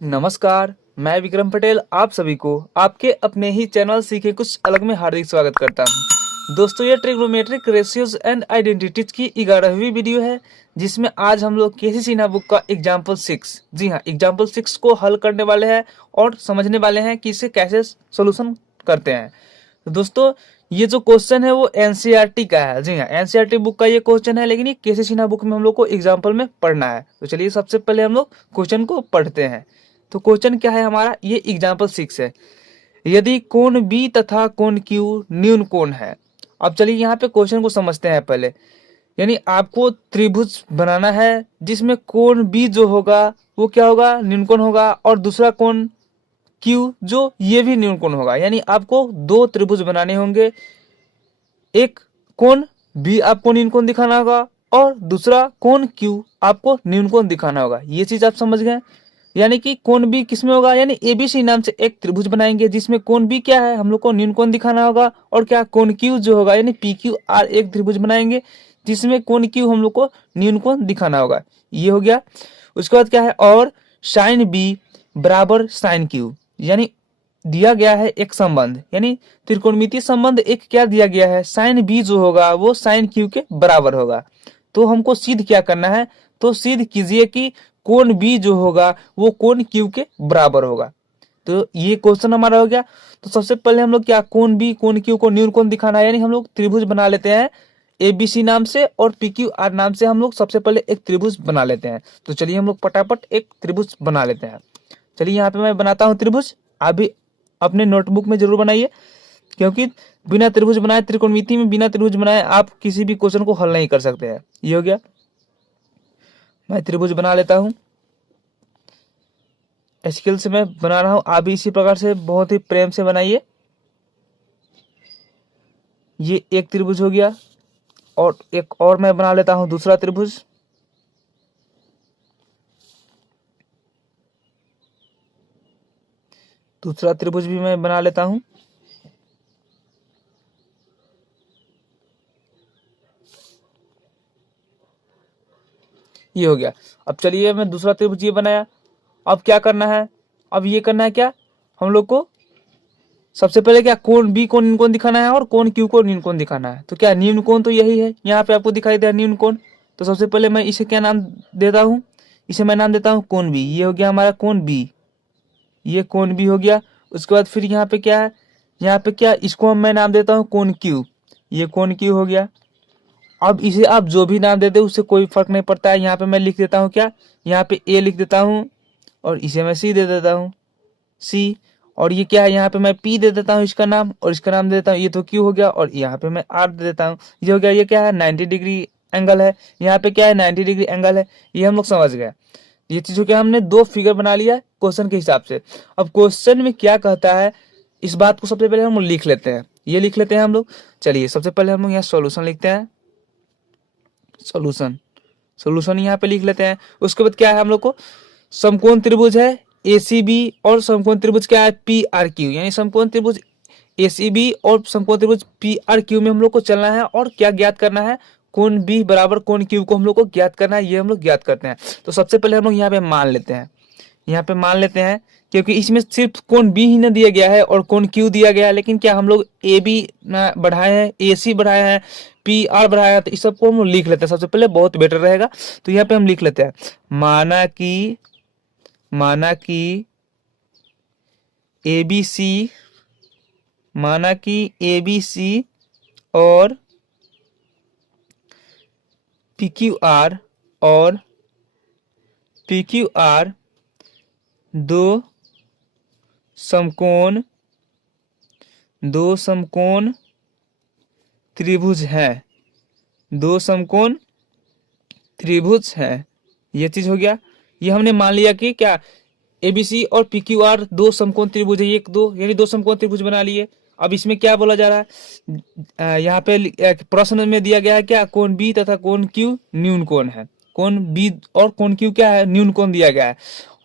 नमस्कार, मैं विक्रम पटेल आप सभी को आपके अपने ही चैनल सीखे कुछ अलग में हार्दिक स्वागत करता हूं। दोस्तों, ये ट्रिग्नोमेट्रिक रेशियोज एंड आइडेंटिटीज की 11वीं वीडियो है, जिसमें आज हम लोग केसी सिन्हा बुक का एग्जाम्पल 6, जी हाँ, एग्जाम्पल 6 को हल करने वाले हैं और समझने वाले हैं कि इसे कैसे सोल्यूशन करते हैं। तो दोस्तों, ये जो क्वेश्चन है वो एनसीईआरटी का है। जी हाँ, एनसीईआरटी बुक का ये क्वेश्चन है, लेकिन ये केसी सिन्हा बुक में हम लोग को एग्जाम्पल में पढ़ना है। तो चलिए सबसे पहले हम लोग क्वेश्चन को पढ़ते हैं। तो क्वेश्चन क्या है हमारा, ये एग्जाम्पल 6 है। यदि कोण बी तथा कोण क्यू न्यून कोण है। अब चलिए यहाँ पे क्वेश्चन को समझते हैं पहले। यानी आपको त्रिभुज बनाना है जिसमें कोण बी जो होगा वो क्या होगा, न्यून कोण होगा, और दूसरा कोण क्यू जो ये भी न्यून कोण होगा। यानी आपको दो त्रिभुज बनाने होंगे, एक कोण बी आपको न्यून कोण दिखाना होगा और दूसरा कोण क्यू आपको न्यून कोण दिखाना होगा। ये चीज आप समझ गए। यानी कि कोण बी किसमें होगा, यानी एबीसी नाम से एक त्रिभुज बनाएंगे जिसमें कोण बी क्या है, हम लोग को न्यून कोण दिखाना होगा, और क्या कोण क्यू जो होगा यानी पी क्यू आर एक त्रिभुज बनाएंगे जिसमें कोण क्यू हम लोग को न्यून कोण दिखाना होगा। ये हो गया। उसके बाद क्या है, और साइन बी बराबर साइन क्यू, यानी दिया गया है एक संबंध, यानी त्रिकोणमितीय संबंध एक क्या दिया गया है, साइन बी जो होगा वो साइन क्यू के बराबर होगा। तो हमको सिद्ध क्या करना है, तो सिद्ध कीजिए कि कोण बी जो होगा वो कोण क्यू के बराबर होगा। तो ये क्वेश्चन हमारा हो गया। तो सबसे पहले हम लोग क्या, कोण बी कोण क्यू को न्यून कोण दिखाना है, यानी हम लोग त्रिभुज बना लेते हैं एबीसी नाम से और पी क्यू आर नाम से। हम लोग सबसे पहले एक त्रिभुज बना लेते हैं। तो चलिए हम लोग फटाफट एक त्रिभुज बना लेते हैं। चलिए यहाँ पे मैं बनाता हूँ त्रिभुज, आप भी अपने नोटबुक में जरूर बनाइए, क्योंकि बिना त्रिभुज बनाए, त्रिकोणमिति में बिना त्रिभुज बनाए आप किसी भी क्वेश्चन को हल नहीं कर सकते हैं। ये हो गया, मैं त्रिभुज बना लेता हूँ। स्केल से मैं बना रहा हूँ, आप भी इसी प्रकार से बहुत ही प्रेम से बनाइए। ये एक त्रिभुज हो गया, और एक और मैं बना लेता हूँ दूसरा त्रिभुज। दूसरा त्रिभुज भी मैं बना लेता हूँ। ये हो गया। अब चलिए मैं दूसरा त्रिभुज ये बनाया। अब क्या करना है, अब ये करना है क्या, हम लोग को सबसे पहले क्या, कोण बी को न्यून कोण दिखाना है और कोण क्यू को न्यून कोण दिखाना है। तो क्या न्यून कोण तो यही है, यहाँ पे आपको दिखाई दे रहा है न्यून कोण। तो सबसे पहले मैं इसे क्या नाम देता हूँ, इसे मैं नाम देता हूँ कोण बी। ये हो गया हमारा कोण बी, ये कोण बी हो गया। उसके बाद फिर यहाँ पे क्या है, यहाँ पे क्या, इसको मैं नाम देता हूँ कोण क्यू, ये कोण क्यू हो गया। अब इसे आप जो भी नाम देते उससे कोई फर्क नहीं पड़ता है। यहाँ पे मैं लिख देता हूँ क्या, यहाँ पे ए लिख देता हूँ और इसे मैं सी दे देता हूँ, सी। और ये क्या है, यहाँ पे मैं पी दे देता हूँ इसका नाम, और इसका नाम दे देता हूँ, ये तो क्यू हो गया, और यहाँ पे मैं आर दे देता हूँ। ये हो गया। ये क्या है, 90 डिग्री एंगल है, यहाँ पे क्या है 90 डिग्री एंगल है। ये हम लोग समझ गए। ये चीज हो गया, हमने दो फिगर बना लिया क्वेश्चन के हिसाब से। अब क्वेश्चन में क्या कहता है, इस बात को सबसे पहले हम लिख लेते हैं, ये लिख लेते हैं हम लोग। चलिए सबसे पहले हम लोग यहाँ सोल्यूशन लिखते हैं, सोल्यूशन, सोल्यूशन यहाँ पे लिख लेते हैं। उसके बाद क्या है, हम लोग को समकोण त्रिभुज है एसीबी और समकोण त्रिभुज क्या है पी आर क्यू, यानी समकोण त्रिभुज एसीबी और समकोण त्रिभुज पी आर क्यू में हम लोग को चलना है, और क्या ज्ञात करना है, कोण बी बराबर कोण क्यू को हम लोग को ज्ञात करना है। ये हम लोग ज्ञात करते हैं। तो सबसे पहले हम लोग यहाँ पे मान लेते हैं, यहाँ पे मान लेते हैं, क्योंकि इसमें सिर्फ कोण बी ही ना दिया गया है और कोण क्यू दिया गया है, लेकिन क्या हम लोग ए बी बढ़ाए हैं, ए सी बढ़ाए हैं, पी आर बढ़ाया है। तो इस सबको हम लोग लिख लेते हैं सबसे पहले, बहुत बेटर रहेगा। तो यहाँ पे हम लिख लेते हैं, माना कि ए बी सी, माना कि ए बी सी और पी क्यू आर और पी क्यू आर दो समकोण त्रिभुज है, दो समकोण त्रिभुज है। ये चीज हो गया। ये हमने मान लिया कि क्या, एबीसी और पीक्यूआर दो समकोण त्रिभुज है, एक दो, यानी दो समकोण त्रिभुज बना लिए। अब इसमें क्या बोला जा रहा है, यहाँ पे प्रश्न में दिया गया है क्या, कोण बी तथा कोण क्यू न्यून कोण है, कोण बी और कोण क्यू क्या है, न्यून कोण दिया गया है।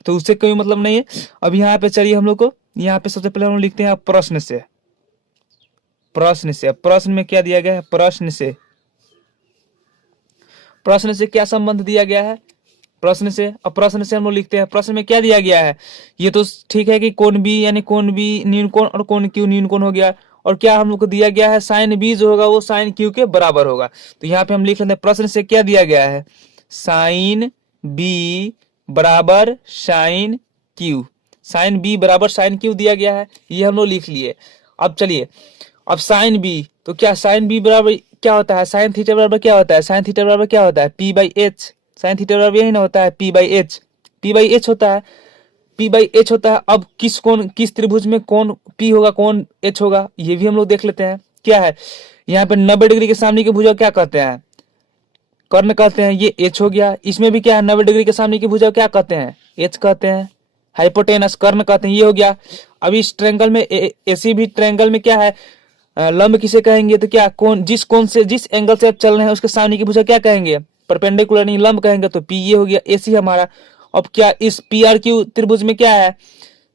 तो उससे कोई मतलब नहीं है। अब यहाँ पे चलिए हम लोग को, यहाँ पे सबसे पहले हम लोग लिखते हैं प्रश्न से, प्रश्न में क्या दिया गया है, प्रश्न से क्या संबंध दिया गया है, प्रश्न से। अब प्रश्न से हम लोग लिखते हैं, प्रश्न में क्या दिया गया है, ये तो ठीक है कि कोण बी यानी कोण बी न्यून कोण और कोण क्यू न्यून कोण हो गया, और क्या हम लोग को दिया गया है साइन बी जो होगा वो साइन क्यू के बराबर होगा। तो यहाँ पे हम लिख लेते हैं प्रश्न से क्या दिया गया है, साइन बी बराबर साइन क्यू, साइन बी बराबर साइन क्यू दिया गया है, ये हम लोग लिख लिए। अब चलिए, अब साइन बी, तो क्या साइन बी बराबर क्या होता है, साइन थीटा बराबर क्या होता है, साइन थीटा बराबर क्या होता है, P by H, sine theta बराबर यही ना होता है P by H, P by H होता है, पी बाई एच होता है। अब किस कोण किस त्रिभुज में कौन पी होगा कौन एच होगा, ये भी हम लोग देख लेते हैं। क्या है यहाँ पे 90 डिग्री के सामने की भुजा क्या कहते हैं, कर्ण कहते हैं, ये एच हो गया। इसमें भी क्या है 90 डिग्री के सामने की भुजा क्या कहते हैं, एच कहते हैं, हाइपोटेनस कर्ण कहते हैं, ये हो गया। अब इस ट्रायंगल में ऐसी भी ट्रायंगल में क्या है, लंब किसे कहेंगे, तो क्या कौन जिस एंगल से आप चल रहे हैं उसके सामने की भुजा क्या कहेंगे, परपेंडिकुलर नहीं लंब कहेंगे, तो पी ये हो गया, एसी हमारा। अब क्या इस पी आर क्यू त्रिभुज में क्या है,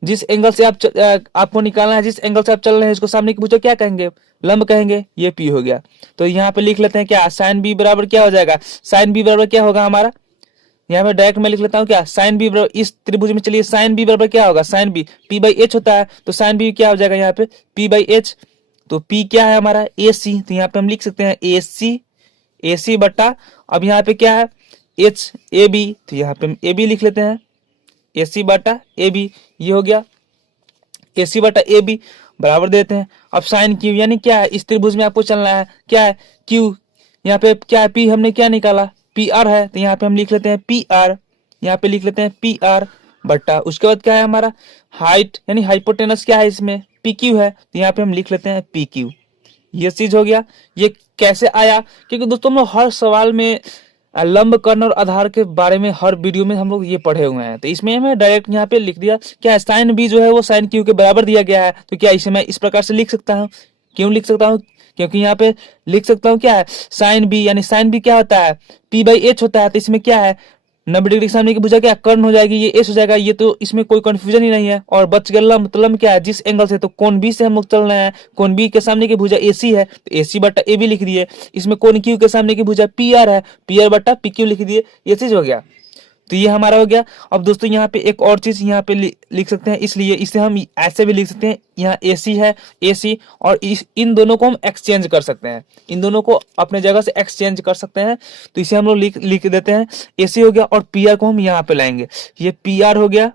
जिस एंगल से आपको निकालना है, जिस एंगल से आप चल रहे हैं उसको सामने की भुजा क्या कहेंगे, लंब कहेंगे, ये पी हो गया। तो यहाँ पे लिख लेते हैं क्या, साइन बी बराबर क्या हो जाएगा, साइन बी बराबर क्या होगा हमारा, यहाँ पे डायरेक्ट मैं लिख लेता हूँ क्या, साइन बी बराबर इस त्रिभुज में, चलिए साइन बी बराबर क्या होगा, sine B P by H होता है, तो साइन बी क्या हो जाएगा यहाँ पे पी बाई एच, तो पी क्या है हमारा ए सी, तो यहाँ पे हम लिख सकते हैं ए सी बट्टा, अब यहाँ पे क्या है एच ए बी, तो यहाँ पे हम ए बी लिख लेते हैं, ए सी बटा ए बी, ये हो गया ए सी बटा ए बी बराबर देते हैं। अब साइन क्यू यानी क्या है, इस त्रिभुज में आपको चलना है, क्या है क्यू, यहाँ पे क्या है पी हमने क्या निकाला पी आर है, तो यहाँ पे हम लिख लेते हैं पी आर, यहाँ पे लिख लेते हैं पी आर बट्टा, उसके बाद क्या है हमारा हाइट यानी हाइपोटेनस क्या है इसमें पी क्यू है, तो यहाँ पे हम लिख लेते हैं पी क्यू, ये चीज हो गया। ये कैसे आया, क्योंकि दोस्तों हम लोग हर सवाल में लंब कर्ण और आधार के बारे में हर वीडियो में हम लोग ये पढ़े हुए हैं, तो इसमें हमें डायरेक्ट यहाँ पे लिख दिया क्या है, साइन बी जो है वो साइन क्यू के बराबर दिया गया है, तो क्या इसे मैं इस प्रकार से लिख सकता हूँ, क्यों लिख सकता हूँ, क्योंकि यहाँ पे लिख सकता हूँ क्या है साइन बी, यानी साइन बी क्या होता है पी बाई एच होता है, तो इसमें क्या है 90 डिग्री के सामने की भुजा क्या कर्ण हो जाएगी, ये एस हो जाएगा, ये तो इसमें कोई कंफ्यूजन ही नहीं है। और बच गया लंब, तो लंब क्या है जिस एंगल से, तो कोण बी से हम लोग चल रहे हैं, कोण बी के सामने की भुजा एसी है, तो एसी बट्टा ए बी लिख दिए, इसमें कोण क्यू के सामने की भुजा पी आर है, पी आर बट्टा पी क्यू लिख दिए, ये चीज हो गया। तो ये हमारा हो गया। अब दोस्तों यहाँ पे एक और चीज यहाँ पे लिख सकते हैं, इसलिए इसे हम ऐसे भी लिख सकते हैं, यहाँ AC है AC, और इन दोनों को हम एक्सचेंज कर सकते हैं, इन दोनों को अपने जगह से एक्सचेंज कर सकते हैं, तो इसे हम लोग लिख देते हैं AC हो गया, और PR को हम यहाँ पे लाएंगे, ये PR हो गया,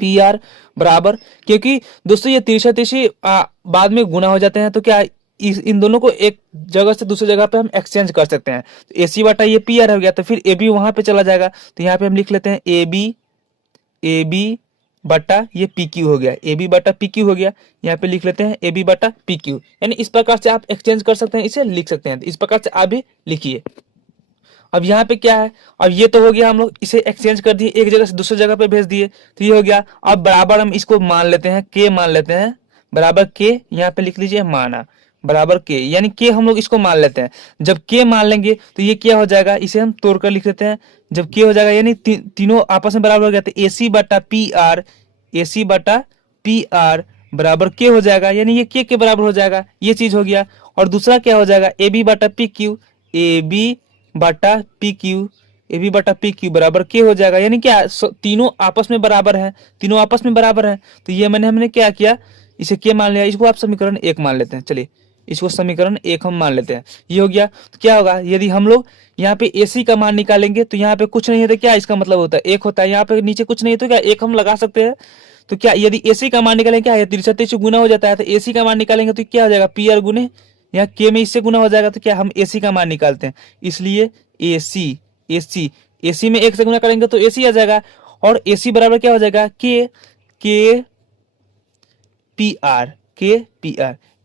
PR बराबर, क्योंकि दोस्तों ये तिरछा तिरछी बाद में गुना हो जाते हैं, तो क्या इन दोनों को एक जगह से दूसरी जगह पे हम एक्सचेंज कर सकते हैं, तो AC बटा ये PR हो गया, तो फिर AB वहां पे चला जाएगा, तो यहाँ पे हम लिख लेते हैं AB बटा ये PQ हो गया, AB बटा PQ हो गया, यहाँ पे लिख लेते हैं AB बटा PQ, यानी इस प्रकार से आप एक्सचेंज कर सकते हैं, इसे लिख सकते हैं, तो इस प्रकार से आप भी लिखिए। अब यहाँ पे क्या है, अब ये तो हो गया, हम लोग इसे एक्सचेंज कर दिए, एक जगह से दूसरी जगह पे भेज दिए, तो ये हो गया। अब बराबर हम इसको मान लेते हैं, के मान लेते हैं, बराबर के, यहाँ पे लिख लीजिए माना बराबर के, यानी के हम लोग इसको मान लेते हैं। जब के मान लेंगे तो ये क्या हो जाएगा, इसे हम तोड़कर लिख लेते हैं, जब के हो जाएगा यानी तीनों आपस में बराबर हो गया, तो AC बटा पी आर, AC बटा पी आर बराबर के हो जाएगा, यानी ये के बराबर हो जाएगा, ये चीज हो गया। और दूसरा क्या हो जाएगा, AB बटा पी क्यू, AB बटा पी क्यू, ए बी बटा पी क्यू बराबर के हो जाएगा, यानी क्या तीनों आपस में बराबर है, तीनों आपस में बराबर है, तो ये हमने क्या किया, इसे के मान लिया, इसको आप समीकरण 1 मान लेते हैं, चलिए इसको समीकरण 1 हम मान लेते हैं, ये हो गया। तो क्या होगा, यदि हम लोग यहाँ पे AC का मान निकालेंगे, तो यहाँ पे कुछ नहीं है, तो क्या इसका मतलब होता है 1 होता है, यहाँ पे नीचे कुछ नहीं है, तो क्या 1 हम लगा सकते हैं। तो क्या यदि AC का मान निकालेंगे, क्या है तिरछा तिरछा गुना हो जाता है, तो AC का मान निकालेंगे तो क्या हो जाएगा पी आर गुने, यहाँ के में इससे गुना हो जाएगा, तो क्या हम AC का मान निकालते हैं, इसलिए AC में 1 से गुना करेंगे तो AC आ जाएगा, और AC बराबर क्या हो जाएगा के पी आर,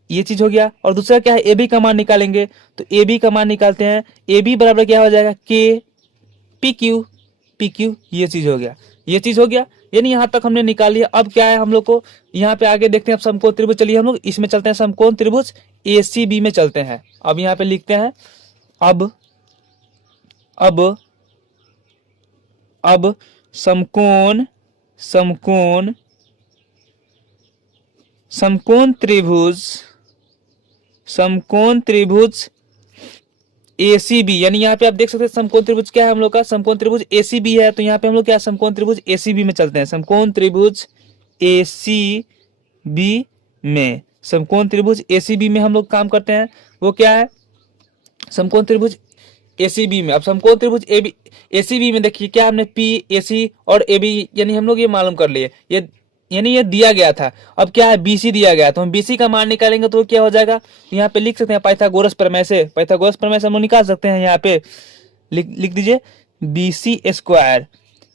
ये चीज हो गया। और दूसरा क्या है, AB का मान निकालेंगे, तो AB का मान निकालते हैं, AB बराबर क्या हो जाएगा के पी क्यू, ये चीज हो गया, ये चीज हो गया, यानी यहाँ तक हमने निकाल लिया। अब क्या है हम लोग को यहाँ पे आगे देखते हैं, अब समकोण त्रिभुज, चलिए हम लोग इसमें चलते हैं, समकोण त्रिभुज ACB में चलते हैं। अब यहाँ पे लिखते हैं, अब समकोण त्रिभुज ACB, यानी यहाँ पे आप देख सकते हैं समकोण त्रिभुज क्या है हम लोग का, समकोण त्रिभुज ACB है। तो यहाँ पे हम लोग क्या समकोण त्रिभुज ACB में चलते हैं, समकोण त्रिभुज ACB में, समकोण त्रिभुज ACB में हम लोग काम करते हैं। वो क्या है, समकोण त्रिभुज ACB में। अब समकोण त्रिभुज ACB में देखिए क्या हमने PAC और AB यानी हम लोग ये मालूम कर लिए, ये यानी ये दिया गया था। अब क्या है BC दिया गया, तो हम BC का मान निकालेंगे तो क्या हो जाएगा, यहाँ पे लिख सकते हैं पाइथागोरस प्रमेय से, पाइथागोरस प्रमेय से हम लोग निकाल सकते हैं। यहाँ पे लिख दीजिए BC स्क्वायर,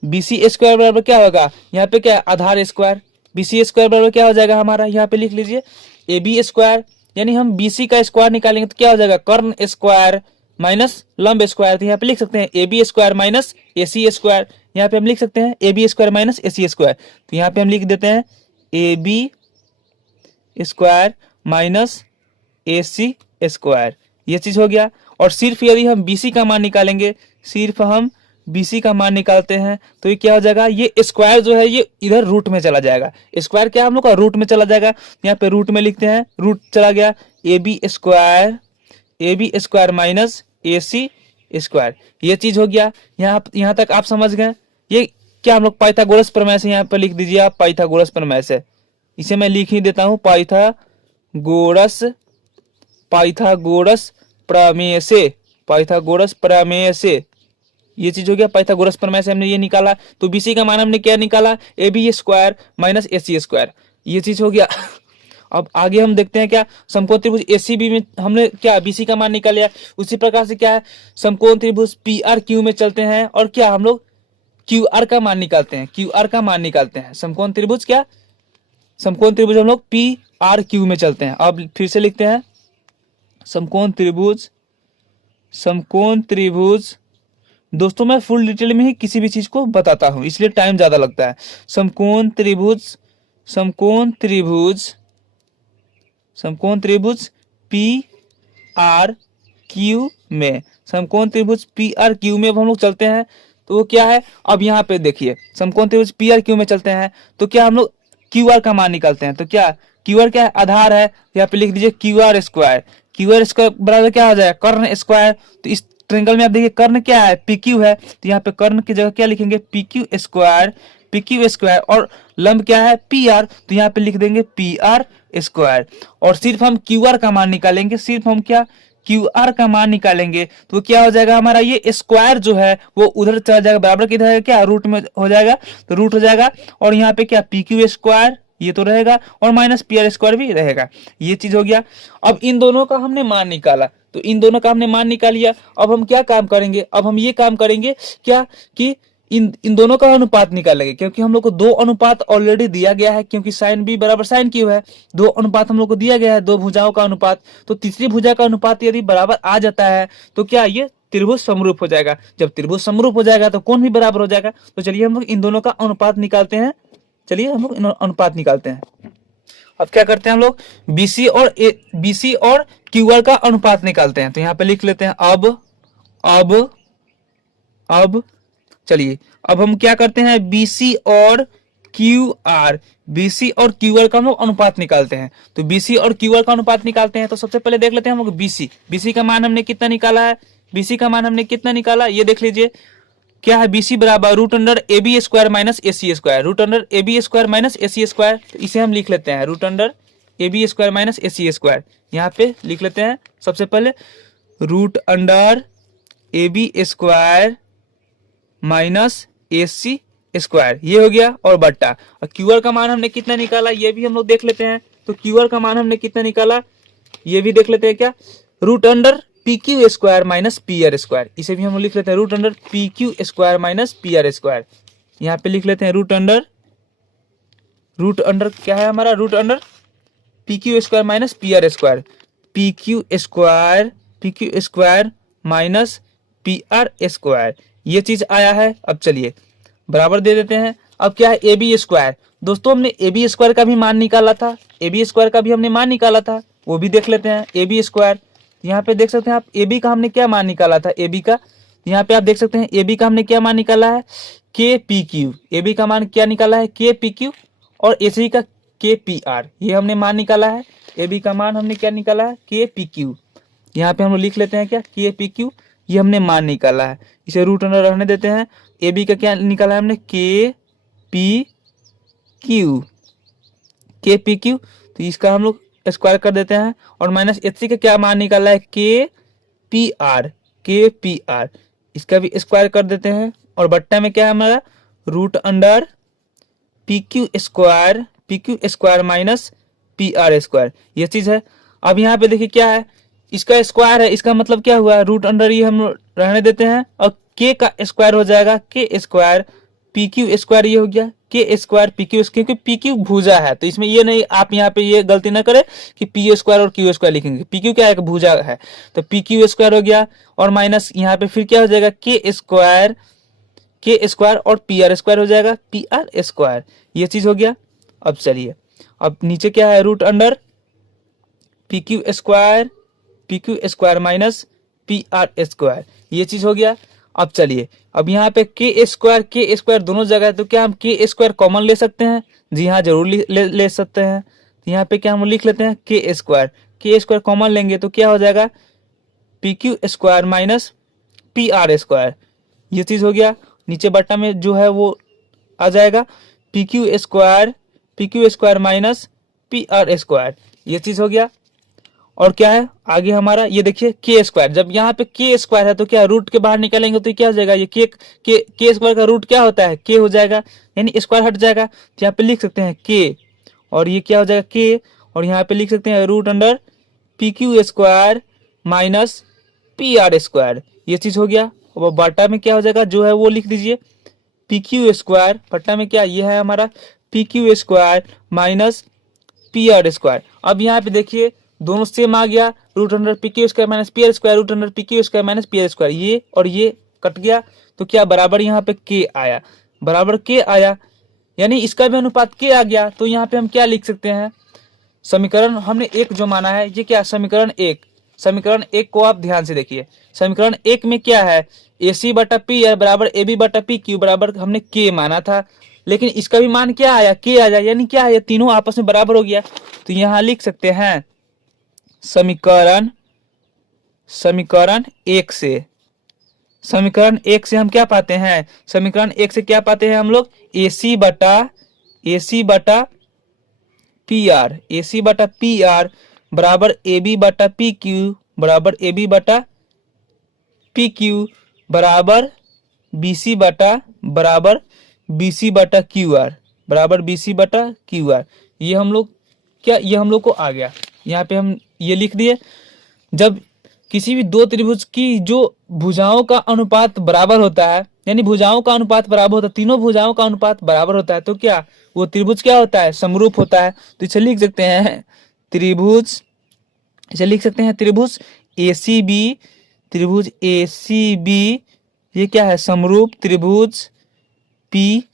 BC स्क्वायर बराबर क्या होगा, यहाँ पे क्या आधार स्क्वायर, BC स्क्वायर बराबर क्या हो जाएगा हमारा, यहाँ पे लिख लीजिए AB स्क्वायर, यानी हम BC का स्क्वायर निकालेंगे तो क्या हो जाएगा कर्ण स्क्वायर माइनस लंब स्क्वायर। तो यहाँ पे लिख सकते हैं AB square minus AC square, यहाँ पे हम लिख सकते हैं AB square minus AC square. तो यहाँ पे हम लिख देते हैं AB square minus AC square, ये चीज हो गया। और सिर्फ यदि हम BC का मान निकालेंगे, सिर्फ हम BC का मान निकालते हैं तो ये क्या हो जाएगा, ये स्क्वायर जो है ये इधर रूट में चला जाएगा, स्क्वायर क्या हम लोग का रूट में चला जाएगा। यहाँ पे रूट में लिखते हैं, रूट चला गया AB square minus AC square, ये चीज हो गया। यहाँ तक आप समझ गए। ये क्या हम लोग पाइथागोरस प्रमेय से, यहाँ पे लिख दीजिए आप पाइथागोरस प्रमेय से, इसे मैं लिख ही देता हूं पाइथागोरस प्रमेय से, ये चीज हो गया। पाइथागोरस प्रमेय से हमने ये निकाला, तो BC का मान हमने क्या निकाला AB square minus AC square, ये चीज हो गया। अब आगे हम देखते हैं क्या, समकोण त्रिभुज ACB में हमने क्या BC का मान निकाल लिया, उसी प्रकार से क्या है समकोण त्रिभुज PRQ में चलते हैं और क्या हम लोग QR का मान निकालते हैं, समकोण त्रिभुज हम लोग PRQ में चलते हैं। अब फिर से लिखते हैं समकोण त्रिभुज, दोस्तों मैं फुल डिटेल में ही किसी भी चीज को बताता हूं इसलिए टाइम ज्यादा लगता है। समकोण त्रिभुज PRQ में, समकोण त्रिभुज PRQ में हम लोग चलते हैं तो वो क्या है, अब यहाँ पे देखिए समकोण त्रिभुज PRQ में चलते हैं तो क्या हम लोग QR का मान निकालते हैं। तो क्या QR क्या है, आधार है, यहाँ पे लिख दीजिए QR स्क्वायर बराबर क्या हो जाएगा कर्ण स्क्वायर। तो इस ट्रायंगल में आप देखिए कर्ण क्या है PQ है, तो यहाँ पे कर्ण की जगह क्या लिखेंगे PQ स्क्वायर और लंब क्या है PR, तो यहाँ पे लिख देंगे PR स्क्वायर। और सिर्फ हम QR का मान निकालेंगे, QR का मान निकालेंगे तो क्या हो जाएगा हमारा, ये स्क्वायर जो है वो उधर चला जाएगा, बराबर किधर है क्या रूट में हो जाएगा, तो रूट हो जाएगा। और यहाँ पे क्या PQ स्क्वायर ये तो रहेगा और माइनस PR स्क्वायर भी रहेगा, ये चीज हो गया। अब इन दोनों का हमने मान निकाला, तो इन दोनों का हमने मान निकाल लिया। अब हम क्या काम करेंगे, अब हम ये काम करेंगे क्या कि इन दोनों का अनुपात निकालेंगे, क्योंकि हम लोग को दो अनुपात ऑलरेडी दिया गया है, क्योंकि साइन B बराबर साइन Q है, दो अनुपात हम लोग को दिया गया है, दो भुजाओं का अनुपात। तो तीसरी भुजा का अनुपात यदि बराबर आ जाता है तो क्या ये त्रिभुज समरूप हो जाएगा। जब त्रिभुज समरूप हो जाएगा तो कोण भी बराबर हो जाएगा। तो चलिए हम लोग इन दोनों का अनुपात निकालते हैं, अब क्या करते हैं हम लोग BC और QR का अनुपात निकालते हैं। तो यहाँ पे लिख लेते हैं अब चलिए अब हम क्या करते हैं BC और QR का हम लोग अनुपात निकालते हैं। तो BC और QR का अनुपात निकालते हैं तो सबसे पहले देख लेते हैं हम लोग BC का मान हमने कितना निकाला है, ये देख लीजिए क्या है, BC बराबर root under AB square minus AC square, तो इसे हम लिख लेते हैं root under AB square minus AC square. यहाँ पे लिख लेते हैं सबसे पहले root under AB square minus AC square, ये हो गया और बट्टा। और QR का मान हमने कितना निकाला ये भी हम लोग देख लेते हैं। तो QR का मान हमने कितना निकाला ये भी देख लेते हैं, क्या root under PQ square minus PR square, इसे भी हम लिख लेते हैं root under PQ square minus PR square. यहाँ पे लिख लेते हैं रूट अंडर क्या है हमारा, root under PQ square minus PR square, PQ square minus PR square, ये चीज आया है। अब चलिए बराबर दे देते हैं। अब क्या है AB स्क्वायर, दोस्तों हमने AB स्क्वायर का भी मान निकाला था, वो भी देख लेते हैं AB स्क्वायर। यहाँ पे देख सकते हैं आप AB का हमने क्या मान निकाला था, यहाँ पे आप देख सकते हैं AB का हमने क्या मान निकाला है KPQ, AB का मान क्या निकाला है KPQ और AC का KPR, ये हमने मान निकाला है। AB का मान हमने क्या निकाला है KPQ, यहाँ पे हम लोग लिख लेते हैं क्या, के पी क्यू, ये हमने मान निकाला है, इसे रूट अंडर रहने देते हैं। ए बी का क्या निकाला है हमने, के पी क्यू, के पी क्यू, तो इसका हम लोग स्क्वायर कर देते हैं। और माइनस एच सी का क्या मान निकाला है, के पी आर, के पी आर, इसका भी स्क्वायर कर देते हैं। और बट्टा में क्या है हमारा, root under P Q square minus P R square, ये चीज है। अब यहाँ पे देखिए क्या है, इसका स्क्वायर है, इसका मतलब क्या हुआ, रूट अंडर ये हम रहने देते हैं और के का स्क्वायर हो जाएगा, के स्क्वायर पी क्यू स्क्वायर, ये हो गया के स्क्वायर पी क्यू, क्योंकि पी क्यू भुजा है तो इसमें ये नहीं, आप यहाँ पे ये गलती ना करें कि पी स्क्वायर और क्यू स्क्वायर लिखेंगे, पी क्यू क्या है, भुजा है, तो पी क्यू स्क्वायर हो गया। और माइनस यहाँ पे फिर क्या हो जाएगा, के स्क्वायर और पी आर स्क्वायर हो जाएगा, पी आर स्क्वायर, ये चीज हो गया। अब चलिए, अब नीचे क्या है, root under P Q square minus P R square, ये चीज हो गया। अब चलिए, अब यहाँ पे के स्क्वायर दोनों जगह है, तो क्या हम के स्क्वायर कॉमन ले सकते हैं, जी हाँ जरूर ले सकते हैं। तो यहाँ पे क्या हम लिख लेते हैं, के स्क्वायर कॉमन लेंगे तो क्या हो जाएगा, P Q square minus P R square, ये चीज हो गया। नीचे बट्टा में जो है वो आ जाएगा, P Q square minus P R square, ये चीज हो गया। और क्या है आगे हमारा, ये देखिए के स्क्वायर, जब यहाँ पे के स्क्वायर है तो क्या रूट के बाहर निकालेंगे तो क्या हो जाएगा, ये के स्क्वायर का रूट क्या होता है, के हो जाएगा, यानी स्क्वायर हट जाएगा, तो यहाँ पे लिख सकते हैं के, और ये क्या हो जाएगा के, और यहाँ पे लिख सकते हैं root under P Q square minus P R square, ये चीज हो गया। और बटा में क्या हो जाएगा, जो है वो लिख दीजिए, पी क्यू स्क्वायर, बटा में क्या ये है हमारा, P Q square minus P R square. अब यहाँ पे देखिए दोनों सेम आ गया, root under P Q square minus P R square, root under P Q square minus P R square, ये और ये कट गया, तो क्या बराबर यहाँ पे के आया, बराबर के आया, यानी इसका भी अनुपात के आ गया। तो यहाँ पे हम क्या लिख सकते हैं, समीकरण हमने एक जो माना है, ये क्या समीकरण एक को आप ध्यान से देखिए, समीकरण एक में क्या है, ए सी बटा पी आर बराबर ए बी बटा पी क्यू बराबर हमने के माना था, लेकिन इसका भी मान क्या आया, के आ जाए, यानी क्या है, ये तीनों आपस में बराबर हो गया। तो यहाँ लिख सकते हैं समीकरण एक से हम क्या पाते हैं, समीकरण एक से क्या पाते हैं हम लोग, ए सी बटा पी आर बराबर ए बी बटा पी क्यू बराबर बराबर बी सी बटा क्यू आर, ये हम लोग को आ गया। यहाँ पे हम ये लिख दिए, जब किसी भी दो त्रिभुज की जो भुजाओं का अनुपात बराबर होता है, यानी भुजाओं का अनुपात बराबर होता है, तीनों भुजाओं का अनुपात बराबर होता है, तो क्या वो त्रिभुज क्या होता है, समरूप होता है। तो इसे लिख सकते हैं त्रिभुज ए सी बी, ये क्या है, समरूप त्रिभुज पी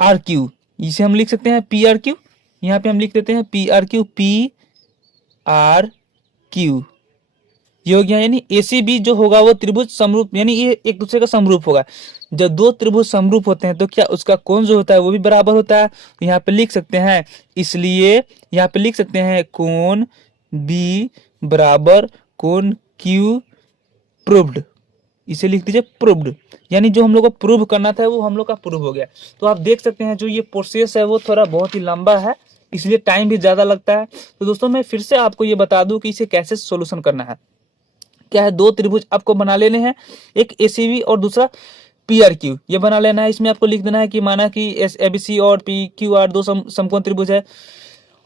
आर क्यू, इसे हम लिख सकते हैं पी आर क्यू, यहाँ पे हम लिख देते हैं पी आर क्यू, ये हो गया। यानी ए सी बी जो होगा वो त्रिभुज समरूप, यानी ये एक दूसरे का समरूप होगा। जब दो त्रिभुज समरूप होते हैं तो क्या उसका कोण जो होता है वो भी बराबर होता है, तो यहाँ पे लिख सकते हैं, इसलिए यहाँ पे लिख सकते हैं कोण बी बराबर कोण क्यू प्रूव्ड, इसे लिख दीजिए प्रूव्ड, यानी जो हम लोग को प्रूव करना था वो हम लोग का प्रूव हो गया। तो आप देख सकते हैं जो ये प्रोसेस है वो थोड़ा बहुत ही लंबा है, इसलिए टाइम भी ज्यादा लगता है। तो दोस्तों मैं फिर से आपको ये बता दूं कि इसे कैसे सोल्यूशन करना है। क्या है, दो त्रिभुज आपको बना लेने हैं, एक एसीबी और दूसरा पीआरक्यू, ये बना लेना है। इसमें आपको लिख देना है कि माना कि एबीसी और पीक्यूआर दो समकोण त्रिभुज है,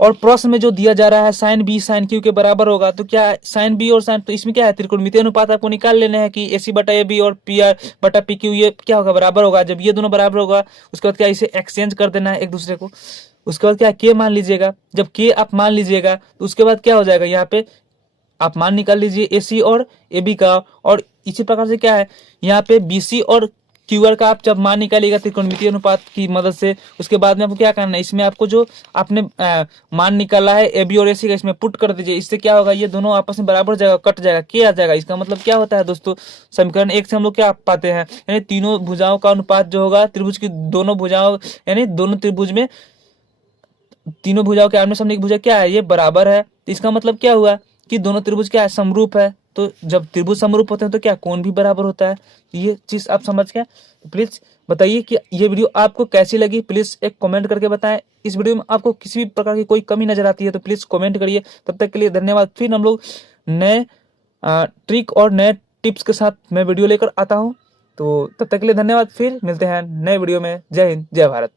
और प्रश्न में जो दिया जा रहा है साइन बी साइन क्यू के बराबर होगा, तो क्या साइन बी और साइन, तो इसमें क्या है त्रिकोणमितीय अनुपात आपको निकाल लेने हैं कि एसी बटा ए बी और पी आर बटा पी क्यू ये क्या होगा, बराबर होगा। जब ये दोनों बराबर होगा उसके बाद क्या इसे एक्सचेंज कर देना है एक दूसरे को, उसके बाद क्या के मान लीजिएगा। जब के आप मान लीजिएगा तो उसके बाद क्या हो जाएगा, यहाँ पे आप मान निकाल लीजिए एसी और ए बी का, और इसी प्रकार से क्या है यहाँ पे बीसी और क्यूआर का आप जब मान निकालिएगा त्रिकोणमितीय अनुपात की मदद से, उसके बाद में आपको क्या करना है, इसमें आपको जो आपने मान निकाला है ए बी और एसी का इसमें पुट कर दीजिए। इससे क्या होगा, ये दोनों आपस में बराबर हो जाएगा, कट जाएगा, के आ जाएगा। इसका मतलब क्या होता है दोस्तों, समीकरण एक से हम लोग क्या पाते हैं, यानी तीनों भुजाओं का अनुपात जो होगा त्रिभुज की दोनों भुजाओं, यानी दोनों त्रिभुज में तीनों भुजाओं के आमने सामने की भुजा क्या है, ये बराबर है। तो इसका मतलब क्या हुआ कि दोनों त्रिभुज क्या है, समरूप है। तो जब त्रिभुज समरूप होते हैं तो क्या कोण भी बराबर होता है। ये चीज़ आप समझ गए। तो प्लीज़ बताइए कि ये वीडियो आपको कैसी लगी, प्लीज़ एक कमेंट करके बताएं। इस वीडियो में आपको किसी भी प्रकार की कोई कमी नजर आती है तो प्लीज़ कमेंट करिए। तब तक के लिए धन्यवाद। फिर हम लोग नए ट्रिक और नए टिप्स के साथ मैं वीडियो लेकर आता हूँ। तो तब तक के लिए धन्यवाद। फिर मिलते हैं नए वीडियो में। जय हिंद, जय भारत।